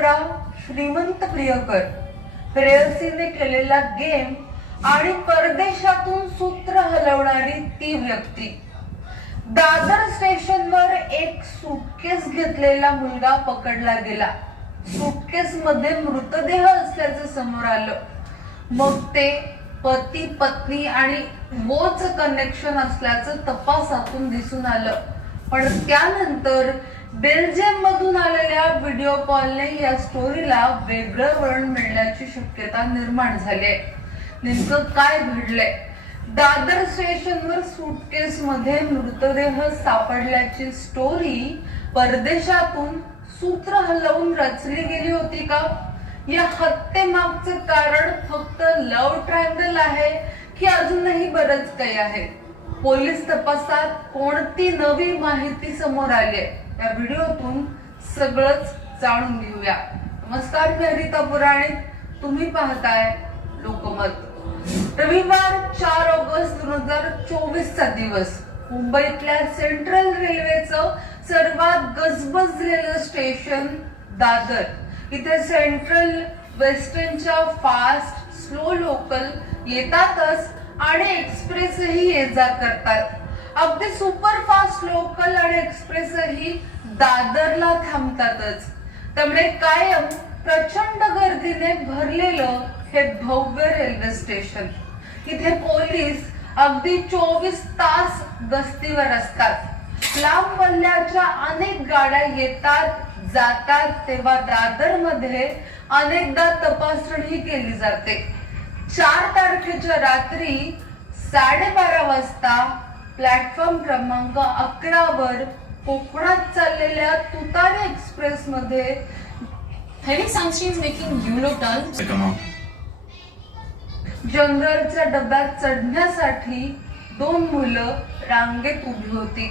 श्रीमंत प्रियकर प्रेयसीने केलेला गेम आणि परदेशातून सूत्र हलवणारी ती व्यक्ती. दादर स्टेशनवर एक सूटकेस घेतलेला मुलगा पकडला गेला. सूटकेस मध्ये मृतदेह असल्याचं समोर आलं. मग ते पती पत्नी आणि मोच कनेक्शन असल्याचं तपासातून दिसून आलं. पण त्यानंतर बेल्जियम मधून आलेल्या व्हिडिओ कॉलने या स्टोरीला वेगळं वळण मिळण्याची शक्यता निर्माण झाली आहे. नेमकं काय घडलंय? दादर स्टेशनवर सूटकेस मध्ये मृतदेह सापडल्याची स्टोरी परदेशातून सूत्र हलवून रचली गेली होती का? या हत्येमागचं कारण फक्त लव्ह ट्रायंगल आहे की अजूनही बरंच काही आहे? पोलीस तपासात कोणती नवी माहिती समोर आली आहे? या व्हिडिओतून सगळंच जाणून घेऊया. नमस्कार, मी हरिता पुराणिक, तुम्ही पाहताय लोकमत. रविवार 4 ऑगस्ट 2024 चा दिवस. मुंबईतल्या सेंट्रल रेल्वेचं सर्वात गजबजलेलं स्टेशन दादर. इथे सेंट्रल वेस्टर्नच्या फास्ट स्लो लोकल येतातच आणि एक्सप्रेसही ये जा करतात. अगदी सुपरफास्ट लोकल आणि एक्सप्रेसही दादरला थांबतातच. त्यामुळे कायम प्रचंड गर्दीने भरलेलं हे भव्य रेल्वे स्टेशन. इथे पोलीस अगदी 24 तास गस्तीवर असतात. लांब पल्ल्याच्या अनेक गाड्या येतात जातात, तेव्हा दादर मध्ये अनेकदा तपासणी केली जाते. 4 तारखेच्या रात्री 12:30 वाजता प्लॅटफॉर्म क्रमांक 11 वर कोकणात चाललेल्या तुतारी एक्सप्रेस मध्ये Heavy sunscreen is making you look dull. Come on. जनरलच्या डब्यात चढण्यासाठी 2 मुलं रांगेत उभी होती.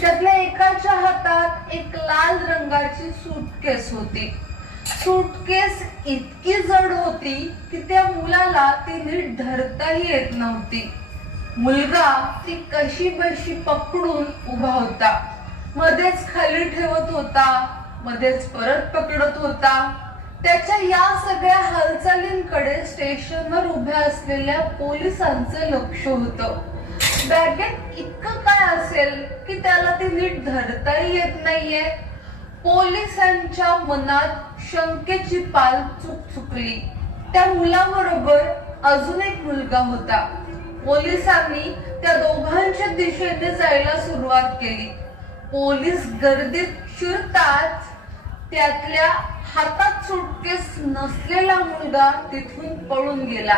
त्यातल्या एकाच्या हातात एक लाल रंगाची सूटकेस होती. सूटकेस इतकी जड होती की त्या मुलाला ती नीट धरताही येत नव्हती. मुलगा ती कशी बशी पकडून उभा होता. मध्येच खाली ठेवत होता, मध्येच परत पकडत होता. त्याच्या या सगळ्या हालचालींकडे स्टेशनवर उभ्या असलेल्या पोलिसांचं लक्ष होतं. बॅगेत इतकं काय असेल की त्याला ती नीट धरताही येत नाहीये? पोलिसांच्या मनात शंकेची पाल चुकचुकली. त्या मुलाबरोबर अजून एक मुलगा होता. पोलिसांनी त्या दोघांच्या दिशेने जायला सुरुवात केली. पोलीस गर्दीत शिरताच त्यातल्या हातात सुटकेस नसलेला मुलगा तिथून पळून गेला.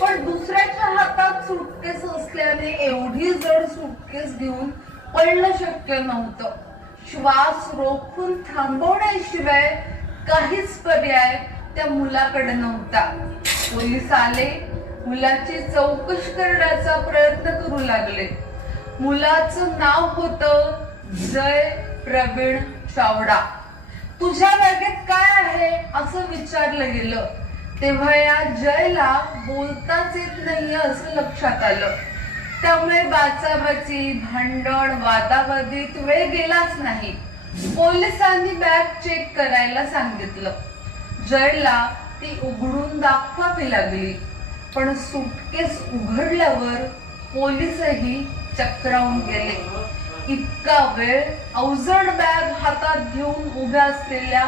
पण दुसऱ्याच्या हातात सुटकेस असल्याने एवढी जड सुटकेस घेऊन पळणं शक्य नव्हतं. श्वास रोखून थांबवण्याशिवाय काहीच पर्याय त्या मुलाकडे नव्हता. पोलीस आले, मुलाची चौकशी करण्याचा प्रयत्न करू लागले. मुलाचं नाव होतं जय प्रवीण चावडा. तुझ्या बॅगेत काय आहे असं विचारलं गेलं. तेव्हा या जयला बोलताच येत नाहीये असं लक्षात आलं. त्यामुळे बाचाबाची, भांडण, वादावादीत वेळ गेलाच नाही. पोलिसांनी बॅग चेक करायला सांगितलं. जयला ती उघडून दाखवावी लागली. पण सुटकेस उघडल्यावर पोलीसही चक्रावून गेले. इतका वेळ अवजड बॅग हातात घेऊन उभ्या असलेल्या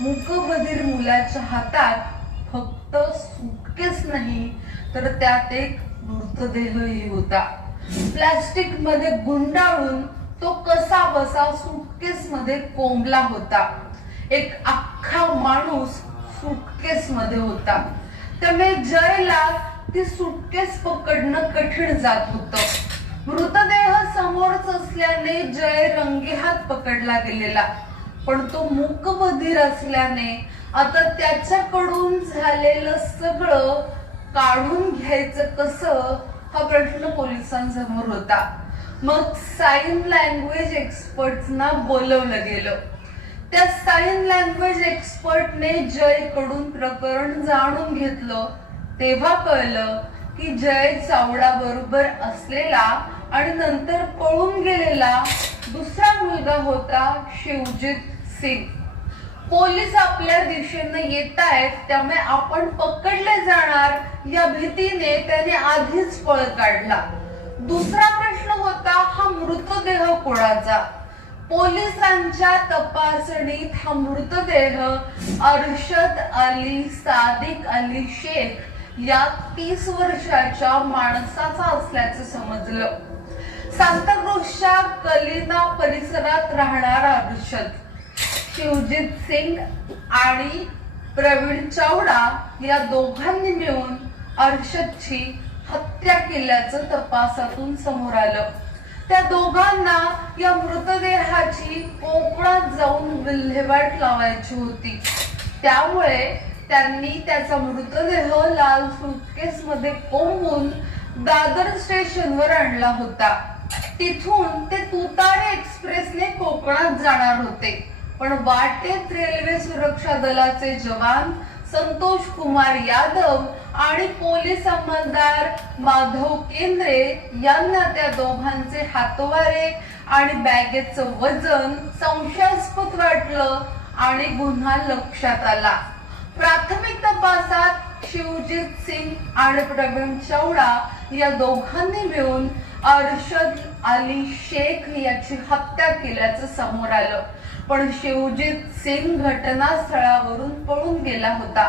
मूकबधीर मुलाच्या हातात फक्त सुटकेस नाही तर त्यात एक मृतदेहही होता. प्लास्टिक मध्ये गुंडाळून तो कसा बसा सुटकेस मध्ये कोंबला होता. एक अख्खा माणूस सुटकेस मध्ये होता. त्यामुळे जयला ती सुटकेस पकडणं कठीण जात होतं. मृतदेह समोरच असल्याने जय रंगेहात पकडला गेलेला. पण तो मूकबधीर असल्याने आता त्याच्याकडून झालेलं सगळं काढून घ्यायचं कसं हा प्रश्न पोलिसांसमोर होता. मग साइन लँग्वेज एक्सपर्टना बोलवलं गेलं. त्या साइन लँग्वेज एक्सपर्टने जय कडून प्रकरण जाणून घेतलं. तेव्हा कळलं की जय चावडा बरोबर असलेला आणि नंतर पळून गेलेला दुसरा मुलगा होता शिवजित सिंग. पोलीस आपल्या दिशेने येत आहेत, त्यामुळे आपण पकडले जाणार या भीतीने त्याने आधीच पळ काढला. दुसरा प्रश्न होता, हा मृतदेह कोणाचा? पोलिसांच्या तपासणीत हा मृतदेह अरशद अली सादिक अली शेख या 30 वर्षाच्या माणसाचा असल्याचं समजलं. सांताक्रूजच्या कलिना परिसरात राहणारा अरशद, शिवजीत सिंग आणि प्रवीण चावडा या दोघांनी मिळून अरशदची हत्या केल्याचं तपासातून समोर आलं. त्या दोघांना या मृतदेहाची कोकणात जाऊन विल्हेवाट लावायची होती. त्यामुळे त्यांनी त्याचा मृतदेह लाल सूटकेस मध्ये कोंबून दादर स्टेशनवर आणला होता. तिथून ते तुतारी एक्सप्रेसने कोकणात जाणार होते, पण वाटेत रेल्वे सुरक्षा दलाचे जवान संतोष कुमार यादव आणि पोलीस अंमलदार माधव केंद्रे यांना त्या दोघांचे हातवारे आणि बॅगेचं वजन संशयास्पद वाटलं आणि गुन्हा लक्षात आला. प्राथमिक तपासात शिवजीत सिंग आणि प्रवीण चावडा या दोघांनी मिळून अरशद अली शेख याची हत्या केल्याचं समोर आलं, पण शिवजीत सिंग घटनास्थळावरून पळून गेला होता.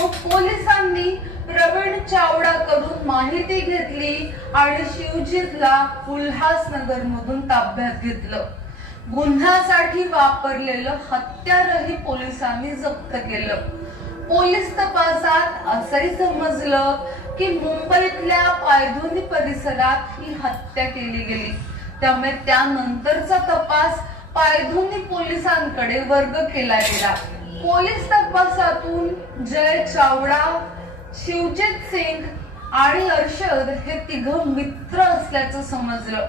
मग पोलिसांनी प्रवीण चावडाकडून माहिती घेतली आणि शिवजीतला उल्हासनगर मधून ताब्यात घेतलं. गुन्ह्यासाठी वापरलेलं हत्यारही पोलिसांनी जप्त केलं. पोलीस तपासात असंही समजलं की मुंबईतल्या पायधुनी परिसरात ही हत्या केली गेली. त्यामुळे त्यानंतरचा तपास पायधुनी पोलिसांकडे वर्ग केला गेला. पोलीस तपासातून जय चावडा, शिवजीत सिंग आणि अरशद हे तिघं मित्र असल्याचं समजलं.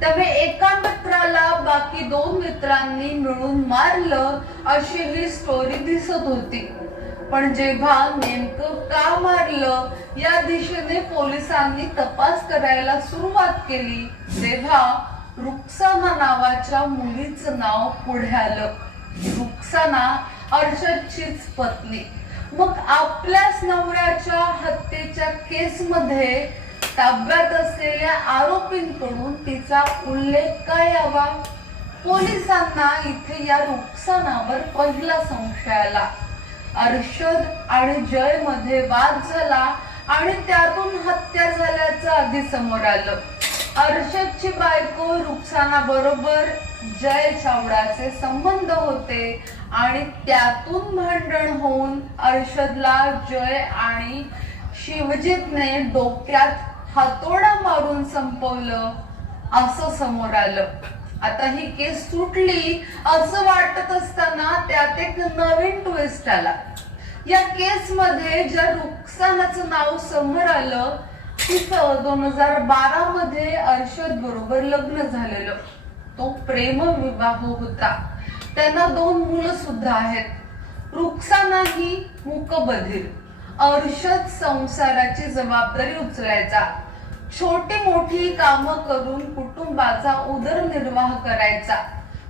त्यामुळे एका मित्राला बाकी 2 मित्रांनी मिळून मारलं अशी ही स्टोरी दिसत होती. पण जेव्हा नेमकं का मारलं या दिशेने पोलिसांनी तपास करायला सुरुवात केली, तेव्हा रुक्साना नावाच्या मुलीचं नाव पुढे आलं. रुक्साना अरशदचीच पत्नी. मग आपल्याच नवऱ्याच्या हत्येच्या केसमध्ये ताब्यात असलेल्या आरोपींकडून तिचा उल्लेख का यावा? पोलिसांना इथे या रुक्सानावर पहिला संशय आला. अरशद आणि जय मध्ये वाद झाला आणि त्यातून हत्या झाल्याचं आधी समोर आलं. अरशदची बायको रुक्साना बरोबर जय चावडाचे संबंध होते आणि त्यातून भांडण होऊन अरशदला जय आणि शिवजीतने डोक्यात हातोडा मारून संपवलं असं समोर आलं. आता ही केस सुटली असं वाटत असताना त्यात एक नवीन ट्विस्ट आला. या केस मध्ये ज्या रुक्सानाचं नाव समोर आलं तिचं 2012 मध्ये अरशद बरोबर लग्न झालेलं. तो प्रेमविवाह होता. त्यांना 2 मुलं सुद्धा आहेत. रुक्साना ही मूकबधीर. अरशद संसाराची जबाबदारी उचलायचा, छोटी मोठी कामं करून कुटुंबाचा उदरनिर्वाह करायचा.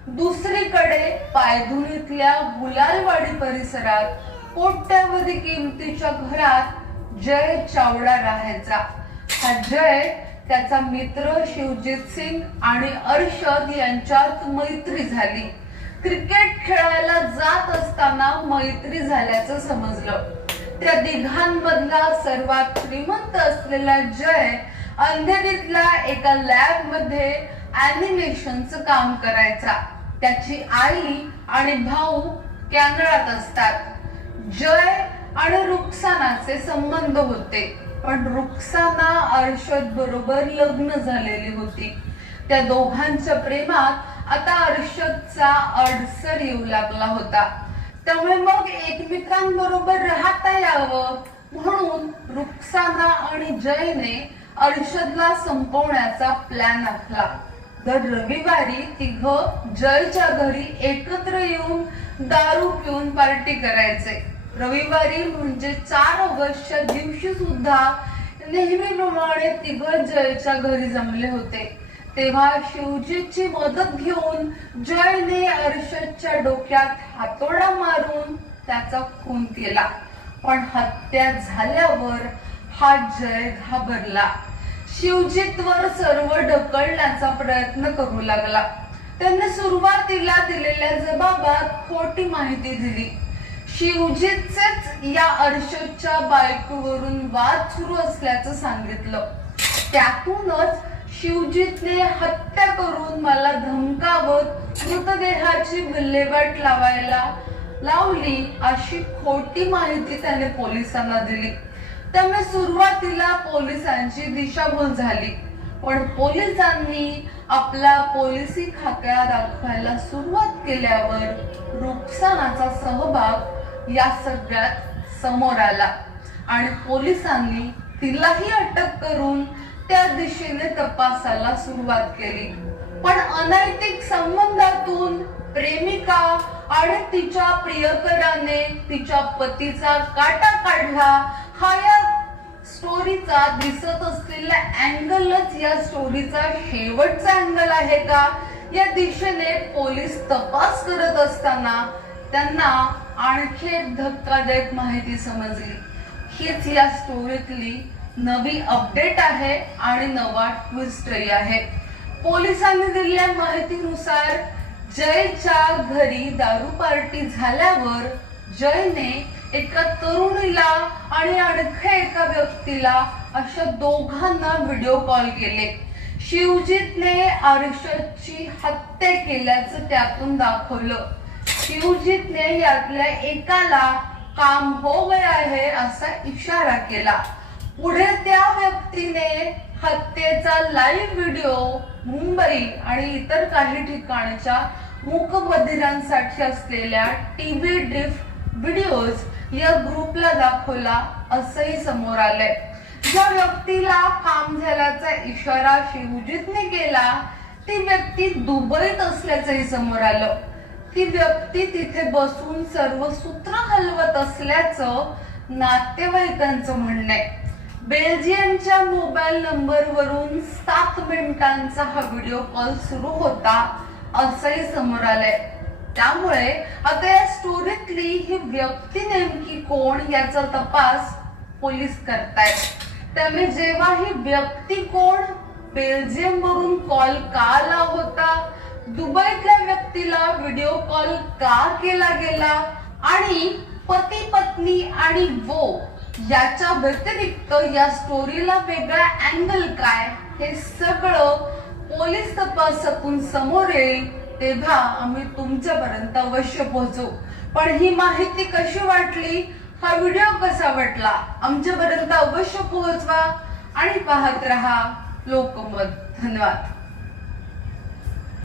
दुसरीकडे पायधुनीतल्या गुलालवाडी परिसरात कोट्यावधी किमतीच्या घरात जय चावडा राहायचा. हा जय, त्याचा मित्र शिवजीत सिंग आणि अरशद यांच्यात मैत्री झाली. क्रिकेट खेळायला जात असताना मैत्री झाल्याचं समजलं. त्या तिघांमधला सर्वात श्रीमंत असलेला जय अंधेरीतल्या एका लॅब मध्ये ॲनिमेशनचं काम करायचा. त्याची आई आणि भाऊ कॅनडात असतात. जय आणि रुक्सानाचे संबंध होते, पण रुक्साना अरशद बरोबर लग्न झालेली होती. त्या दोघांच्या प्रेमात आता अरशदचा अडसर येऊ लागला होता. त्यामुळे मग एकमेकांबरोबर राहता यावं म्हणून रुक्साना आणि जयने अरशदला संपवण्याचा प्लॅन आखला. दर रविवारी तिघं जयच्या घरी एकत्र येऊन दारू पिऊन पार्टी करायचे. रविवारी म्हणजे 4 ऑगस्टच्या दिवशी सुद्धा नेहमीप्रमाणे तिघं जयच्या घरी जमले होते. तेव्हा शिवजीतची मदत घेऊन जयने अर्षदच्या डोक्यात हातोडा मारून त्याचा खून केला. पण हत्या झाल्यावर हा जय घाबरला. शिवजीतवर सर्व ढकलण्याचा प्रयत्न करू लागला. त्याने सुरुवातीला दिलेल्या जबाबात खोटी माहिती दिली. शिवजीतचेच या अर्षदच्या बायकोवरून वाद सुरू असल्याचं सांगितलं. त्यातूनच शिवजीतने हत्या करून मला धमकावत मृतदेहाची विल्हेवाट लावायला लावली अशी खोटी माहिती त्याने पोलिसांना दिली. त्यामुळे सुरुवातीला पोलिसांची दिशाभूल झाली. पण पोलिसांनी आपला पोलिसी खाका दाखवायला सुरुवात केल्यावर रुखसानाचा सहभाग या सगळ्यात समोर आला आणि पोलिसांनी तिलाही अटक करून त्या दिशेने तपासाला सुरुवात केली. पण अनैतिक संबंधातून प्रेमिका आणि तिच्या प्रियकराने तिच्या पतीचा काटा काढला हा या स्टोरीचा दिसत असलेला अँगलच या स्टोरीचा शेवटचा अँगल आहे का या दिशेने पोलीस तपास करत असताना त्यांना आणखी एक धक्कादायक माहिती समजली. हीच या स्टोरीतली नवी अपडेट आहे आणि नवा ट्विस्टही आहे. पोलिसांनी दिलेल्या माहितीनुसार जयच्या घरी दारू पार्टी झाल्यावर जयने एका तरुणीला आणि आणखी एका व्यक्तीला अशा दोघांना व्हिडिओ कॉल केले. शिवजीतने अर्षदची हत्या केल्याचं त्यातून दाखवलं. शिवजीतने यातल्या एकाला काम हो गया है असा इशारा केला. पुढे त्या व्यक्तीने हत्येचा लाईव्ह व्हिडिओ मुंबई आणि इतर काही ठिकाणच्या मूकबधिरांसाठी असलेल्या टीव्ही ड्रिफ्ट व्हिडिओज या ग्रुपला दाखवला असंही समोर आलंय. ज्या व्यक्तीला काम झाल्याचा इशारा शिवजीतने केला ती व्यक्ती दुबईत असल्याचंही समोर आलं. ती व्यक्ती तिथे बसून सर्व सूत्र हलवत असल्याचं नातेवाईकांचं म्हणणं आहे. बेल्जियमच्या मोबाईल नंबरवरून 7 मिनिटांचा हा व्हिडिओ कॉल सुरू होता असंही समोर आलंय. त्यामुळे आता या स्टोरीतली ही व्यक्ती नेमकी कोण याचा तपास पोलीस करतायत. त्यामुळे जेव्हा ही व्यक्ती कोण, बेल्जियम वरून कॉल का आला होता, दुबईतल्या व्यक्तीला व्हिडिओ कॉल का केला गेला आणि पती पत्नी आणि वो याच्या व्यतिरिक्त या स्टोरीला वेगळा अँगल काय हे सगळं पोलीस तपासातून समोर येईल तेव्हा आम्ही तुमच्यापर्यंत अवश्य पोहोचू. पण ही माहिती कशी वाटली, हा व्हिडिओ कसा वाटला आमच्यापर्यंत अवश्य पोहोचवा आणि पाहत रहा लोकमत. धन्यवाद.